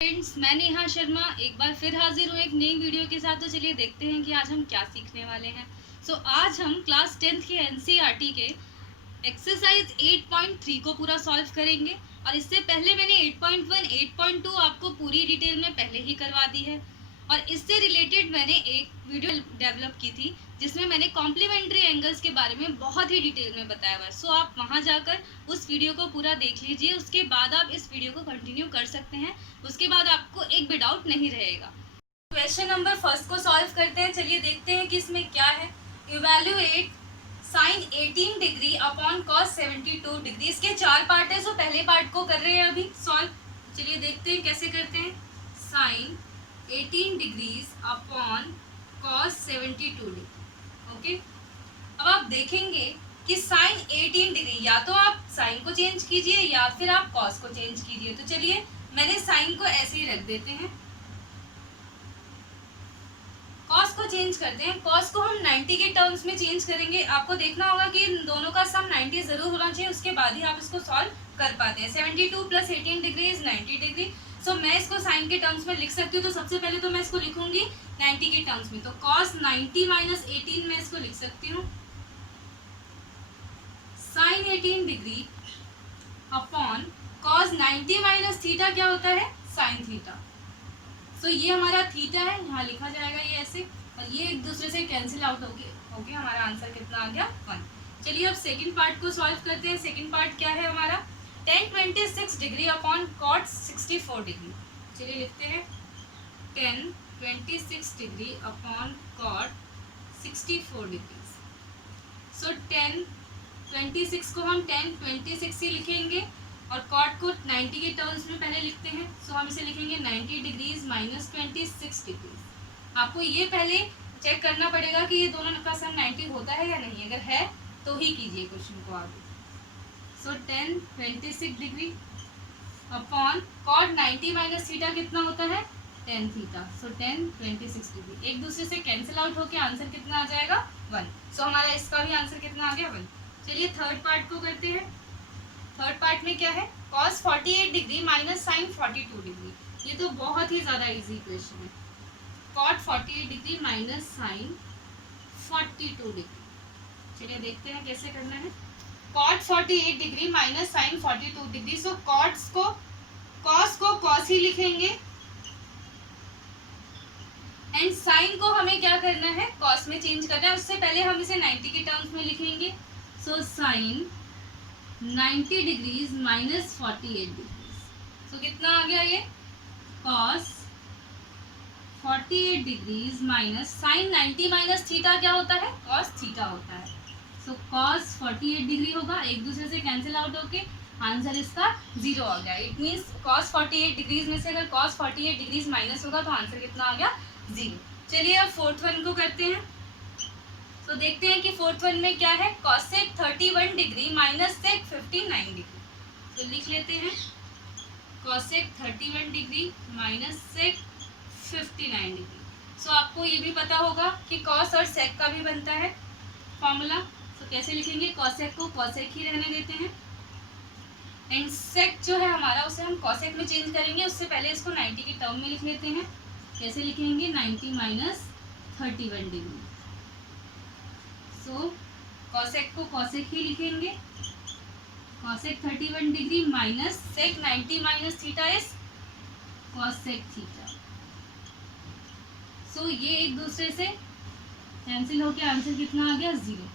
Friends, मैं नेहा शर्मा एक बार फिर हाजिर हूँ एक नई वीडियो के साथ। तो चलिए देखते हैं कि आज हम क्या सीखने वाले हैं। आज हम क्लास 10th के एनसीईआरटी के एक्सरसाइज 8.3 को पूरा सॉल्व करेंगे। और इससे पहले मैंने 8.1, 8.2 आपको पूरी डिटेल में पहले ही करवा दी है। और इससे रिलेटेड मैंने एक वीडियो डेवलप की थी जिसमें मैंने कॉम्प्लीमेंट्री एंगल्स के बारे में बहुत ही डिटेल में बताया हुआ है। आप वहां जाकर उस वीडियो को पूरा देख लीजिए, उसके बाद आप इस वीडियो को कंटिन्यू कर सकते हैं। उसके बाद आपको एक भी डाउट नहीं रहेगा। क्वेश्चन नंबर फर्स्ट को सॉल्व करते हैं। चलिए देखते हैं कि इसमें क्या है। Evaluate sine 18 degree upon cos 72 degree. इसके 4 पार्ट है, पहले पार्ट को कर रहे हैं अभी सॉल्व। चलिए देखते हैं कैसे करते हैं। Sine 18 degrees upon cos 72 degree. Okay, अब आप देखेंगे कि साइन 18 डिग्री, या तो आप साइन को चेंज कीजिए या फिर आप कॉस को चेंज कीजिए। तो चलिए मैंने साइन को ऐसे ही रख देते हैं, कॉस को चेंज करते हैं। कॉस को हम 90 के टर्म्स में चेंज करेंगे। आपको देखना होगा कि इन दोनों का सम 90 जरूर होना चाहिए, उसके बाद ही आप इसको सॉल्व कर पाते हैं। 72 प्लस 18 डिग्री इज 90 डिग्री। मैं इसको साइन के टर्म्स में लिख सकती हूँ। तो सबसे पहले तो मैं इसको लिखूंगी 90 के टर्म्स में। तो कॉस 90 माइनस 18 मैं इसको लिख सकती हूँ sine 18 degree upon cos 90 minus theta क्या होता है, साइन थीटा। ये हमारा थीटा है, यहाँ लिखा जाएगा ये ऐसे, और ये एक दूसरे से कैंसिल आउट हो गया। हमारा आंसर कितना आ गया, 1। चलिए अब सेकंड पार्ट को सॉल्व करते हैं। सेकंड पार्ट क्या है हमारा, tan 26 degree upon cot 64 degree. चलिए लिखते हैं tan 26 degree upon cot 64 degree. tan 26 को हम tan 26 ही लिखेंगे और कॉट को 90 के टर्म्स में पहले लिखते हैं। हम इसे लिखेंगे 90 डिग्रीज माइनस 26 डिग्रीज। आपको ये पहले चेक करना पड़ेगा कि ये दोनों का सम 90 होता है या नहीं। अगर है तो ही कीजिए क्वेश्चन को आगे। tan 26 degree upon cot 90 minus theta कितना होता है, tan थीटा। tan 26 डिग्री एक दूसरे से कैंसिल आउट होकर आंसर कितना आ जाएगा, 1। हमारा इसका भी आंसर कितना आ गया, 1। चलिए थर्ड पार्ट को करते हैं। थर्ड पार्ट में क्या है, cos 48 degree minus sine 42 degree. ये तो बहुत ही ज़्यादा इजी क्वेश्चन है। cot 48 degree minus sine 42 degree. चलिए देखते हैं कैसे करना है। cot 48 degree minus sine 42 degree. cos को cos ही लिखेंगे एंड साइन को हमें क्या करना है, cos में चेंज करना है। उससे पहले हम इसे 90 के टर्म्स में लिखेंगे। Sine 90 degrees minus 48 degrees. कितना आ गया ये, cos 48 degrees minus sine 90 minus theta क्या होता है, cos थीटा होता है। cos 48 डिग्री होगा, एक दूसरे से कैंसिल आउट होके आंसर इसका 0 आ गया। इट मीन्स cos 48 डिग्रीज में से अगर cos 48 डिग्रीज माइनस होगा तो आंसर कितना आ गया, 0। चलिए अब फोर्थ वन को करते हैं। देखते हैं कि फोर्थ वन में क्या है, cosec 31 degree minus sec 59 degree. लिख लेते हैं cosec 31 degree minus sec 59 degree. आपको ये भी पता होगा कि cos और sec का भी बनता है फॉर्मूला। कैसे लिखेंगे, cosec को cosec ही रहने देते हैं एंड sec जो है हमारा उसे हम cosec में चेंज करेंगे। उससे पहले इसको 90 के टर्म में लिख लेते हैं। कैसे लिखेंगे, 90 माइनस 31 डिग्री। cosec को cosec ही लिखेंगे, cosec 31 degree minus sec 90 minus theta is cosec theta. ये एक दूसरे से कैंसिल होके आंसर कितना आ गया, 0।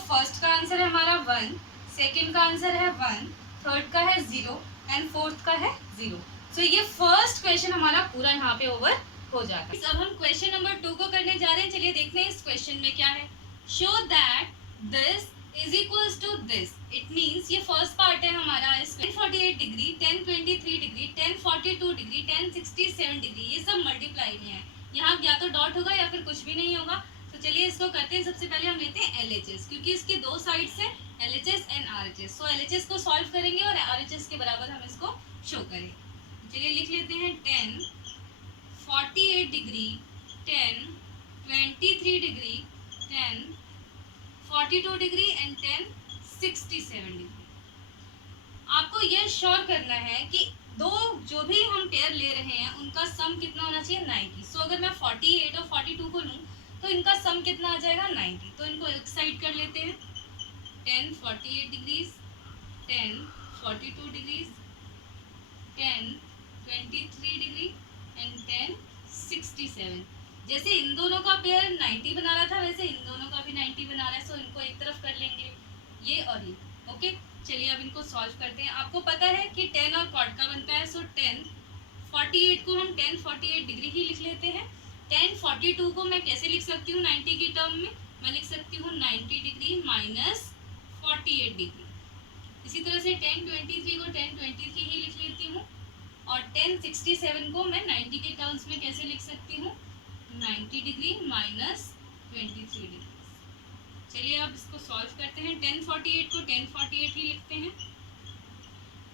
फर्स्ट का आंसर है हमारा 1, सेकंड का आंसर है 1, थर्ड का है 0 एंड फोर्थ का है 0। ये फर्स्ट क्वेश्चन हमारा पूरा यहाँ पे ओवर हो जाएगा। अब हम क्वेश्चन नंबर 2 को करने जा रहे हैं। चलिए देखते हैं इस क्वेश्चन में क्या है। Show that this is equals to this. It means ये फर्स्ट पार्ट है हमारा। इसमें 48 डिग्री, 1023 डिग्री, 1042 डिग्री, 1067 डिग्री, ये सब मल्टीप्लाई में है। यहाँ या तो डॉट होगा या फिर कुछ भी नहीं होगा। चलिए इसको करते हैं। सबसे पहले हम लेते हैं LHS, क्योंकि इसकी दो साइड्स है, LHS एंड RHS। LHS को सॉल्व करेंगे और RHS के बराबर हम इसको शो करेंगे। चलिए लिख लेते हैं 1048 degree, 1023 degree, 1042 degree and 1067 degree. आपको यह श्योर करना है कि दो जो भी हम पेयर ले रहे हैं उनका सम कितना होना चाहिए 90। सो अगर मैं 48 और 42 को लूँ तो इनका सम कितना आ जाएगा 90। तो इनको एक साइड कर लेते हैं, 10 48 डिग्रीज, 10 42 डिग्रीज, 10 23 डिग्री एंड 10 67। जैसे इन दोनों का पेयर 90 बना रहा था वैसे इन दोनों का भी 90 बना रहा है। सो इनको एक तरफ कर लेंगे, ये और ये। ओके, चलिए अब इनको सॉल्व करते हैं। आपको पता है कि 10 और कॉट का बनता है। सो 10 48 को हम 10 48 डिग्री ही लिख लेते हैं। 10 42 को मैं कैसे लिख सकती हूँ 90 की टर्म में? मैं लिख सकती हूँ 90 डिग्री माइनस 48 डिग्री। इसी तरह से 10 23 को 10 23 ही लिख लेती हूँ। और 10 67 को मैं 90 के टर्म्स में कैसे लिख सकती हूँ 90 डिग्री माइनस 23 डिग्री। चलिए अब इसको सॉल्व करते हैं। 10 48 को 10 48 ही लिखते हैं।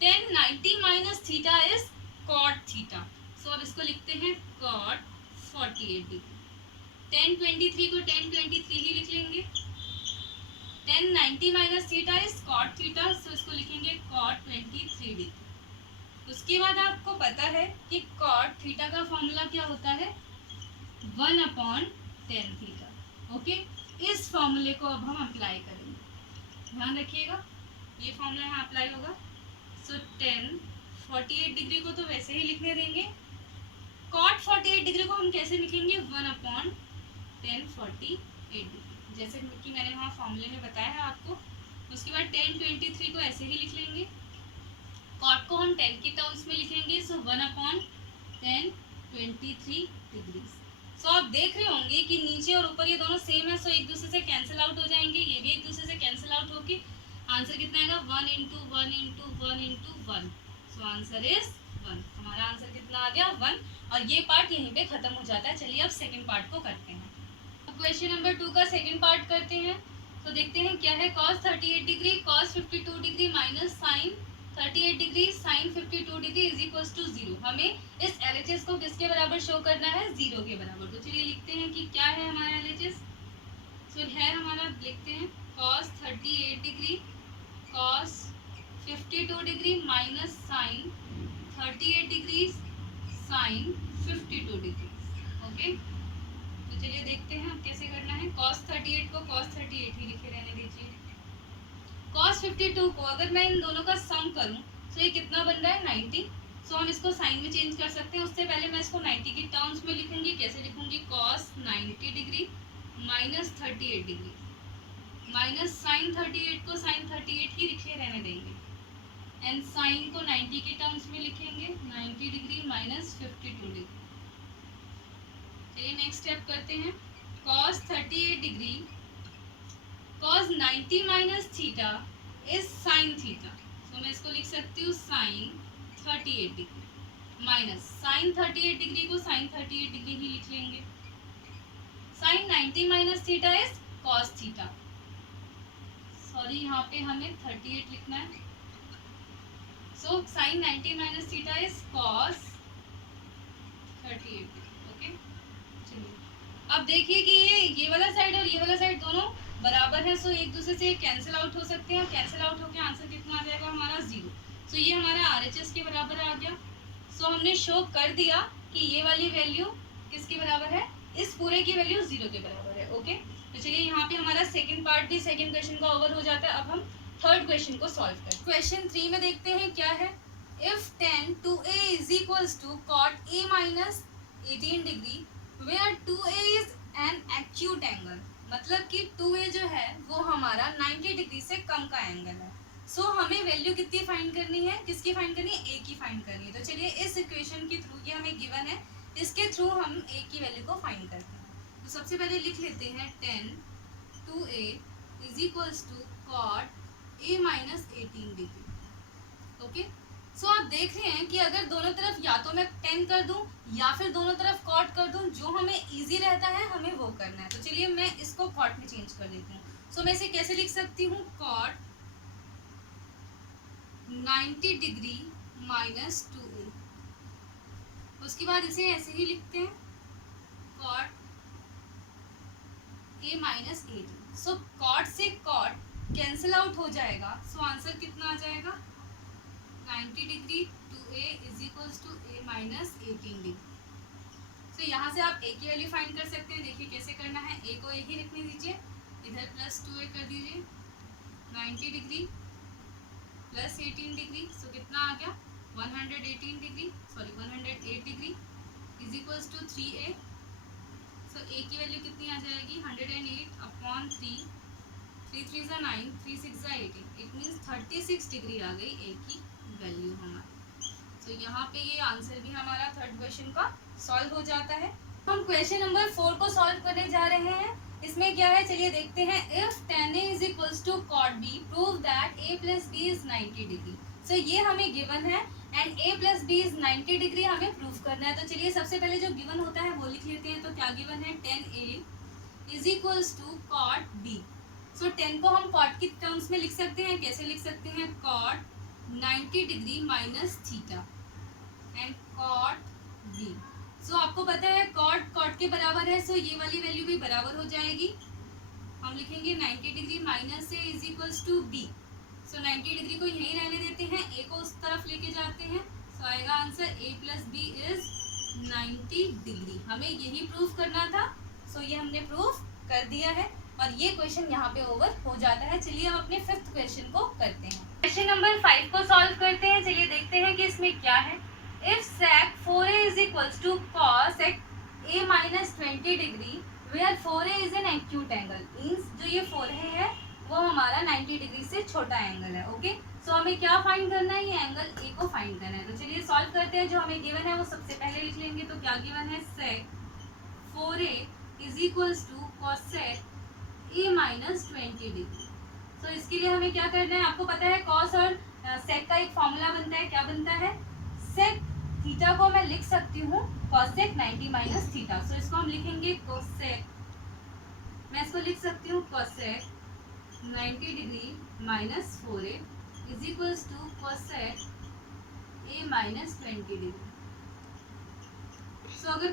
10 90 minus theta is cot theta. So अब इसको लिखते हैं कॉट 48 डिग्री। 10 23 को 10 23 ही लिख लेंगे। 10 90 minus theta is cot theta. So इसको लिखेंगे कॉट 23 डिग्री। उसके बाद आपको पता है कि कॉट थीटा का फॉर्मूला क्या होता है 1/tan थीटा। ओके, इस फॉर्मूले को अब हम अप्लाई करेंगे। ध्यान रखिएगा ये फॉर्मूला यहाँ अप्लाई होगा। सो 10 48 डिग्री को तो वैसे ही लिखने देंगे। कॉट 48 डिग्री को हम कैसे लिखेंगे 1/tan 48 डिग्री, जैसे कि मैंने वहाँ फॉर्मूले में बताया है आपको। उसके बाद 10 23 को ऐसे ही लिख लेंगे। कॉट को हम 10 की टर्म्स में लिखेंगे। सो 1/tan 23 डिग्रीज। सो आप देख रहे होंगे कि नीचे और ऊपर ये दोनों सेम है। सो एक दूसरे से कैंसिल आउट हो जाएंगे, ये भी एक दूसरे से कैंसिल आउट होके आंसर कितना आएगा 1 into 1 into 1 into 1। So answer is 1। हमारा आंसर कितना आ गया 1। और ये पार्ट यहीं पे खत्म हो जाता है। चलिए अब सेकंड पार्ट को करते हैं। अब क्वेश्चन नंबर 2 का सेकंड पार्ट करते हैं। तो देखते हैं क्या है। cos 38 degree cos 52 degree minus sine 38 degree sine 52 degree is equals to 0। हमें इस LHS को किसके बराबर शो करना है 0 के बराबर। तो चलिए लिखते हैं कि क्या है हमारा LHS। सो है हमारा, लिखते हैं cos 38 degree cos 52 degree minus sine 38 degree sine 52 degree. Okay, तो चलिए देखते हैं अब कैसे करना है। cos 38 को cos 38 ही लिखे रहने दीजिए। cos 52 को अगर मैं इन दोनों का सम करूं तो ये कितना बन रहा है 90। सो हम इसको साइन में चेंज कर सकते हैं। उससे पहले मैं इसको 90 की टर्म्स में लिखूंगी। कैसे लिखूंगी cos 90 degree minus 38 degree minus sine 38 को साइन 38 ही लिखे रहने देंगे एंड साइन को 90 के टर्म्स में लिखेंगे 90 डिग्री माइनस 52 डिग्री। चलिए नेक्स्ट स्टेप करते हैं। cos 38 degree cos 90 minus theta is sine theta. तो मैं इसको लिख सकती हूँ sine 38 degree minus sine 38 degree को साइन 38 डिग्री ही लिख लेंगे। Sine 90 minus theta is cos theta. Sorry यहाँ पे हमें 38 लिखना है। So sine 90 minus theta is cos 38। Okay, चलिए अब देखिए कि ये वाला साइड और ये वाला साइड दोनों बराबर है। सो एक दूसरे से कैंसिल आउट हो सकते हैं। कैंसिल आउट होकर आंसर कितना आ जाएगा हमारा 0। सो ये हमारा RHS के बराबर आ गया। सो हमने शो कर दिया कि ये वाली वैल्यू किसके बराबर है, इस पूरे की वैल्यू 0 के बराबर है। ओके, तो चलिए यहाँ पे हमारा सेकंड पार्ट भी सेकंड क्वेश्चन का ओवर हो जाता है। अब हम थर्ड क्वेश्चन को सॉल्व करें। क्वेश्चन 3 में देखते हैं क्या है। If tan 2a is equals to cot a minus 18 degree where 2a is an acute angle, मतलब कि 2a जो है वो हमारा 90 डिग्री से कम का एंगल है। सो हमें वैल्यू कितनी फाइंड करनी है, किसकी फाइंड करनी है, a की फाइंड करनी है। तो चलिए इस इक्वेशन के थ्रू, ये हमें गिवन है, इसके थ्रू हम a की वैल्यू को फाइंड करते हैं। तो सबसे पहले लिख लेते हैं tan 2a is equals to cot a minus 18 degree. Okay, so आप देख रहे हैं कि अगर दोनों तरफ या तो मैं 10 कर दूं या फिर दोनों तरफ कॉट कर दूं, जो हमें इजी रहता है हमें वो करना है। तो चलिए मैं इसको कॉट में चेंज कर देती हूँ। सो मैं इसे कैसे लिख सकती हूँ, कॉट 90 डिग्री माइनस 2a। उसके बाद इसे ऐसे ही लिखते हैं cot a minus 18। So cot से कॉट कैंसिल आउट हो जाएगा। सो आंसर कितना आ जाएगा 90 degree two A is equals to A minus 18 degree. तो यहाँ से आप ए की वैल्यू फाइंड कर सकते हैं। देखिए कैसे करना है, ए को ए ही रखने दीजिए, इधर प्लस 2a कर दीजिए, 90 डिग्री प्लस 18 डिग्री, सो कितना आ गया 118 degree, sorry 108 degree is equals to 3a। So A की वैल्यू कितनी आ जाएगी 108 अपॉन 3, 3 3 ज़ा 9, 3 6 ज़ा 18, इट मीन्स 36 डिग्री आ गई ए की वैल्यू हमारी। तो यहाँ पे ये आंसर भी हमारा थर्ड क्वेश्चन का सॉल्व हो जाता है। हम क्वेश्चन नंबर 4 को सॉल्व करने जा रहे हैं। इसमें क्या है चलिए देखते हैं। If tan a is equals to cot b, prove that a plus B is 90 degree. So ये हमें गिवन है and a plus B is 90 degree हमें प्रूव करना है। तो चलिए सबसे पहले जो गिवन होता है वो लिख लेते हैं। तो क्या गिवन है, tan a is equals to cot b। So tan को हम cot की टर्म्स में लिख सकते हैं। कैसे लिख सकते हैं, cot 90 degree minus theta and cot b। सो आपको पता है cot के बराबर है, सो ये वाली वैल्यू भी बराबर हो जाएगी। हम लिखेंगे 90 degree minus A is equals to B. So 90 degree को यहीं रहने देते हैं, ए को उस तरफ लेके जाते हैं। सो आएगा answer a plus B is 90 degree. हमें यही प्रूफ करना था। सो ये हमने प्रूफ कर दिया है और ये क्वेश्चन यहाँ पे ओवर हो जाता है। चलिए हम अपने फिफ्थ क्वेश्चन को करते हैं। क्वेश्चन नंबर 5 को सॉल्व करते हैं। चलिए देखते हैं कि इसमें क्या है। If sec 4a is equals to cos a minus 20 degree, where 4a is an acute angle, means जो ये 4a है वो हमारा 90 डिग्री से छोटा एंगल है। ओके, सो हमें क्या फाइंड करना है, ये एंगल a को फाइंड करना है। तो चलिए सॉल्व करते हैं। जो हमें गिवन है वो सबसे पहले लिख लेंगे। तो क्या गिवन है, sec 4a is equals to cosec a minus 20 degree. तो इसके लिए हमें क्या करना है, आपको पता है cos और sec का एक फॉर्मूला बनता है। क्या बनता है, सेक थीटा को मैं लिख सकती हूँ cosec 90 माइनस थीटा। सो इसको हम लिखेंगे cosec, मैं इसको लिख सकती हूँ cosec 90 degree minus 4a is equals to cosec a minus 20 degree. So अगर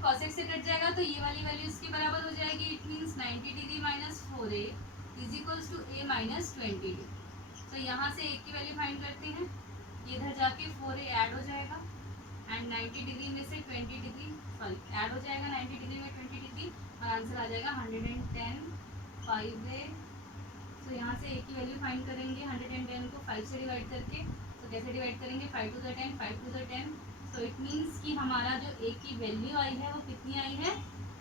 cosec से कट जाएगा तो ये वाली वैल्यू इसके बराबर हो जाएगी। It means 90 degree minus 4a is equals to a minus 20 degree. तो यहाँ से a की वैल्यू फाइंड करते हैं। इधर जाके 4a ऐड हो जाएगा एंड 90 डिग्री में से 20 डिग्री सॉरी ऐड हो जाएगा 90 डिग्री में 20 डिग्री और आंसर आ जाएगा 110 5a। तो यहाँ से a की वैल्यू फाइंड करेंगे। 110 को 5 से डिवाइड करके, तो कैसे डिवाइड करेंगे, 5 to the 10 5 to the 10। So it means कि हमारा जो a की वैल्यू आई है वो कितनी आई है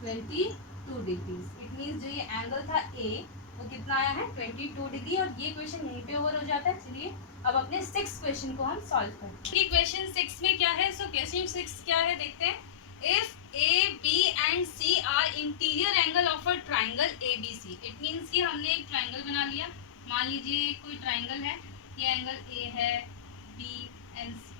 22 डिग्री। इट मीन्स जो ये एंगल था a वो कितना आया है 22 डिग्री और ये क्वेश्चन यहीं पे ओवर हो जाता है। चलिए अब अपने 6th क्वेश्चन को हम सॉल्व करते हैं। क्वेश्चन 6 में क्या है, सो क्वेश्चन 6 क्या है देखते हैं। If A B and C are interior angle of a triangle A B C, it means कि हमने एक ट्राइंगल बना लिया। मान लीजिए कोई ट्राइंगल है, ये एंगल ए है, बी एंड सी।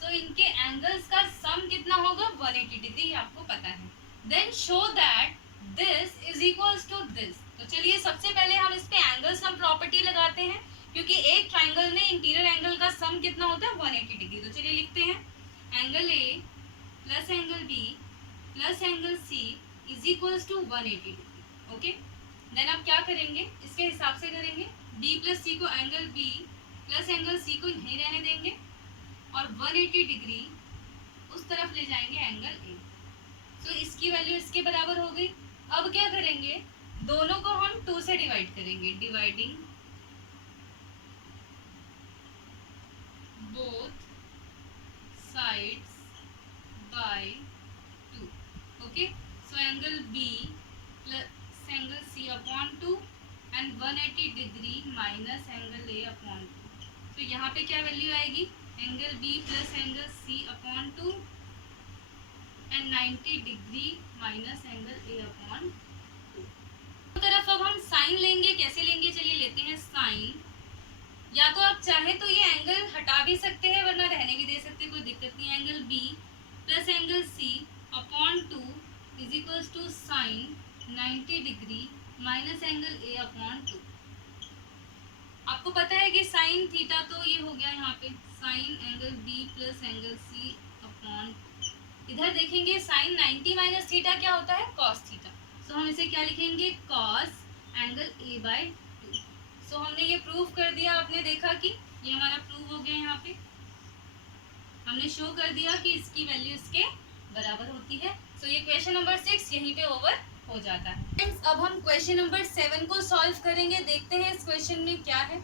सो इनके एंगल्स का सम कितना होगा 180 डिग्री, आपको पता है। Then show that this is equals to this. तो चलिए सबसे पहले हम इस पे एंगल सम प्रॉपर्टी लगाते हैं, क्योंकि एक ट्राइंगल में इंटीरियर एंगल का सम कितना होता है 180 डिग्री। तो चलिए लिखते हैं angle A plus angle B plus angle C is equals to 180 degree. Okay, then आप क्या करेंगे, इसके हिसाब से करेंगे। बी प्लस सी को angle B plus angle C को यहीं रहने देंगे और 180 डिग्री उस तरफ ले जाएंगे एंगल ए। तो इसकी वैल्यू इसके बराबर हो गई। अब क्या करेंगे, दोनों को हम 2 से डिवाइड करेंगे। Dividing both sides by 2. Okay, so angle B plus angle C upon 2 and 180 degree minus angle A upon 2. तो यहाँ पे क्या वैल्यू आएगी, angle B plus angle C upon 2 and 90 degree minus angle A upon 2। तरफ अब हम sign लेंगे। कैसे लेंगे, चलिए लेते हैं साइन। या तो आप चाहे तो ये एंगल हटा भी सकते हैं वरना रहने भी दे सकते हैं, कोई दिक्कत नहीं है। Angle B plus angle C upon 2 is equals to sine 90 degree minus angle A upon 2। आपको पता है कि साइन थीटा तो ये हो गया यहाँ पे sine angle B plus angle C upon, इधर देखेंगे साइन 90 माइनस थीटा क्या होता है कॉस थीटा। सो हम इसे क्या लिखेंगे, कॉस एंगल ए बाय। सो हमने ये प्रूव कर दिया। आपने देखा कि ये हमारा प्रूव हो गया यहाँ पे। हमने शो कर दिया कि इसकी वैल्यू इसके बराबर होती है। सो ये क्वेश्चन नंबर 6 यहीं पे ओवर हो जाता है। फ्रेंड्स, अब हम क्वेश्चन नंबर 7 को सॉल्व करेंगे। देखते हैं इस क्वेश्चन में क्या है।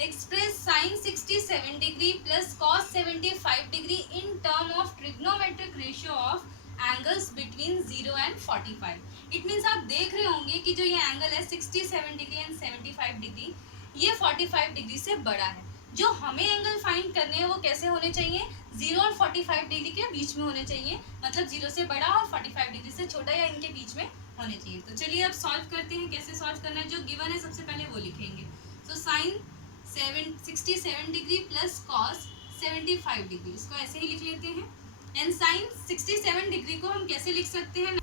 Express sine 67 degree plus cos 75 degree in term of trigonometric ratio of angles between 0 and 45। इट मीन्स आप देख रहे होंगे कि जो ये एंगल है 67 डिग्री एंड 75 डिग्री, ये 45 डिग्री से बड़ा है। जो हमें एंगल फाइंड करने हैं वो कैसे होने चाहिए, 0 और 45 डिग्री के बीच में होने चाहिए, मतलब 0 से बड़ा और 45 डिग्री से छोटा या इनके बीच में होने चाहिए। तो चलिए अब सॉल्व करते हैं। कैसे सॉल्व करना है, जो गिवन है सबसे पहले वो लिखेंगे। तो sine 67 degree plus cos 75 degree, इसको ऐसे ही लिख लेते हैं। एंड साइन 67 डिग्री को हम कैसे लिख सकते हैं,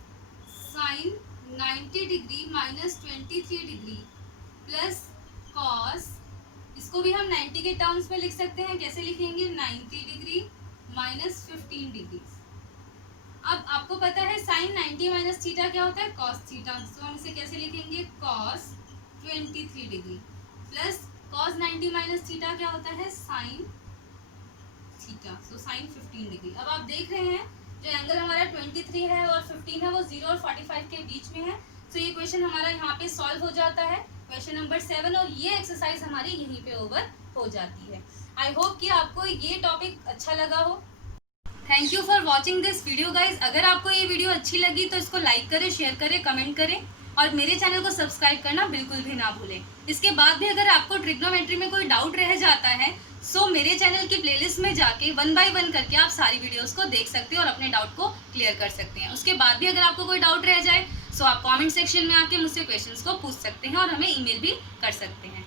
sine 90 degree minus 23 degree plus cos, इसको भी हम 90 के टर्म्स में लिख सकते हैं। कैसे लिखेंगे, 90 डिग्री माइनस 15 डिग्री। अब आपको पता है साइन 90 माइनस थीटा क्या होता है, कॉस थीटा। तो हम इसे कैसे लिखेंगे, cos 23 degree plus cos 90 minus theta क्या होता है, sine theta. So sine 15 degree. अब आप देख रहे हैं जो एंगल हमारा 23 है और 15 है वो 0 और 45 के बीच में है। तो ये क्वेश्चन हमारा यहाँ पे सॉल्व हो जाता है, क्वेश्चन नंबर 7, और ये एक्सरसाइज हमारी यहीं पे ओवर हो जाती है। आई होप कि आपको ये टॉपिक अच्छा लगा हो। Thank you for watching this video guys. अगर आपको ये वीडियो अच्छी लगी तो इसको लाइक करें, शेयर करें, कमेंट करें और मेरे चैनल को सब्सक्राइब करना बिल्कुल भी ना भूलें। इसके बाद भी अगर आपको ट्रिग्नोमेट्री में कोई डाउट रह जाता है सो मेरे चैनल की प्लेलिस्ट में जाके 1 बाय 1 करके आप सारी वीडियोस को देख सकते हैं और अपने डाउट को क्लियर कर सकते हैं। उसके बाद भी अगर आपको कोई डाउट रह जाए सो आप कमेंट सेक्शन में आके मुझसे क्वेश्चंस को पूछ सकते हैं और हमें ईमेल भी कर सकते हैं।